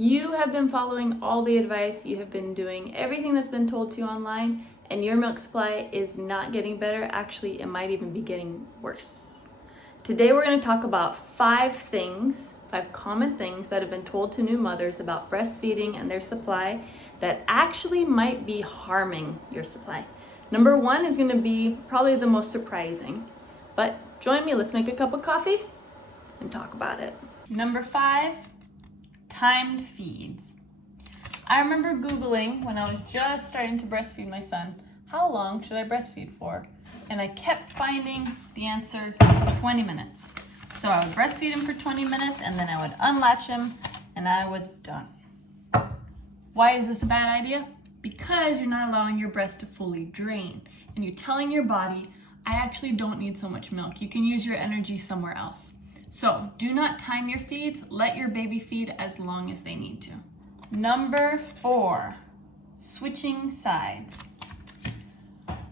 You have been following all the advice, you have been doing everything that's been told to you online, and your milk supply is not getting better. Actually, it might even be getting worse. Today we're going to talk about 5 common things that have been told to new mothers about breastfeeding and their supply that actually might be harming your supply. Number 1 is going to be probably the most surprising, but join me, let's make a cup of coffee and talk about it. Number 5, timed feeds. I remember Googling when I was just starting to breastfeed my son, how long should I breastfeed for? And I kept finding the answer 20 minutes. So I would breastfeed him for 20 minutes and then I would unlatch him and I was done. Why is this a bad idea? Because you're not allowing your breast to fully drain and you're telling your body, I actually don't need so much milk. You can use your energy somewhere else. So do not time your feeds. Let your baby feed as long as they need to. Number 4, switching sides.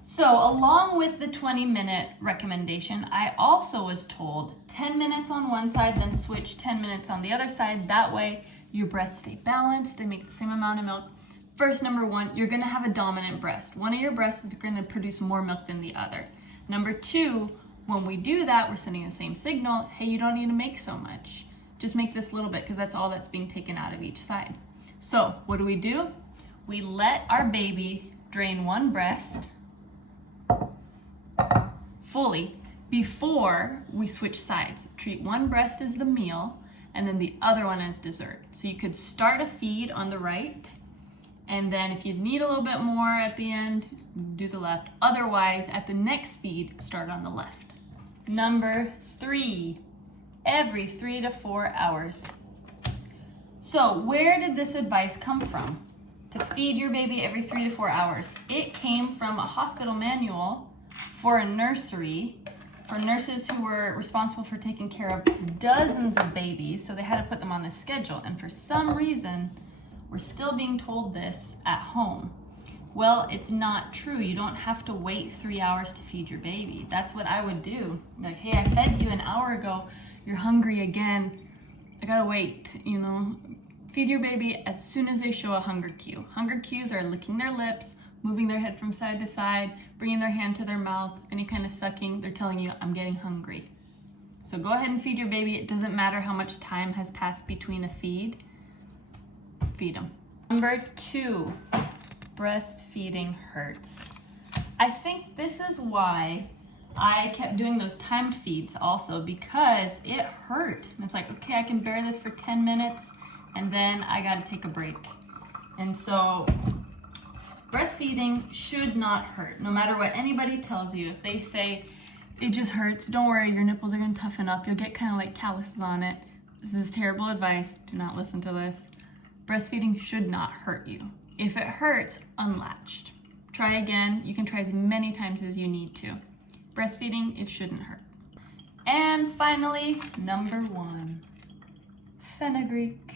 So along with the 20-minute recommendation, I also was told 10 minutes on one side, then switch 10 minutes on the other side. That way your breasts stay balanced, they make the same amount of milk. First, number 1, you're gonna have a dominant breast. One of your breasts is gonna produce more milk than the other. Number 2, when we do that, we're sending the same signal, hey, you don't need to make so much. Just make this little bit because that's all that's being taken out of each side. So what do? We let our baby drain one breast fully before we switch sides. Treat one breast as the meal and then the other one as dessert. So you could start a feed on the right, and then if you need a little bit more at the end, do the left. Otherwise, at the next feed, start on the left. Number 3, every 3 to 4 hours. So where did this advice come from? To feed your baby every 3 to 4 hours. It came from a hospital manual for a nursery, for nurses who were responsible for taking care of dozens of babies, so they had to put them on this schedule. And for some reason, we're still being told this at home. Well, it's not true. You don't have to wait 3 hours to feed your baby. That's what I would do. Like, hey, I fed you an hour ago. You're hungry again. I gotta wait, you know. Feed your baby as soon as they show a hunger cue. Hunger cues are licking their lips, moving their head from side to side, bringing their hand to their mouth, any kind of sucking. They're telling you, I'm getting hungry. So go ahead and feed your baby. It doesn't matter how much time has passed between a feed. Feed them. Number 2, breastfeeding hurts. I think this is why I kept doing those timed feeds also, because it hurt. And it's like, okay, I can bear this for 10 minutes and then I gotta take a break. And so breastfeeding should not hurt, no matter what anybody tells you. If they say, it just hurts, don't worry, your nipples are gonna toughen up, you'll get kind of like calluses on it. This is terrible advice, do not listen to this. Breastfeeding should not hurt you. If it hurts, unlatched. Try again. You can try as many times as you need to. Breastfeeding, it shouldn't hurt. And finally, number 1, fenugreek.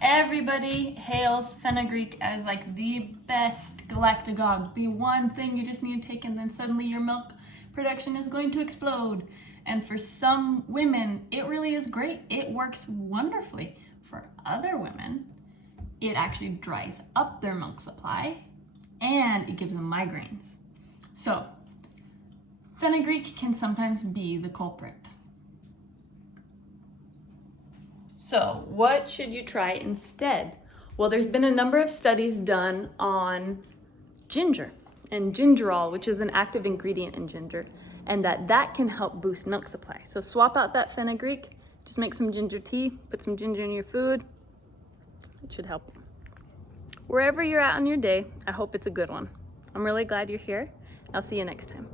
Everybody hails fenugreek as like the best galactagogue, the one thing you just need to take and then suddenly your milk production is going to explode. And for some women, it really is great. It works wonderfully. For other women, it actually dries up their milk supply and it gives them migraines. So fenugreek can sometimes be the culprit. So what should you try instead? Well, there's been a number of studies done on ginger and gingerol, which is an active ingredient in ginger, and that can help boost milk supply. So swap out that fenugreek, just make some ginger tea, put some ginger in your food. It should help you. Wherever you're at on your day, I hope it's a good one. I'm really glad you're here. I'll see you next time.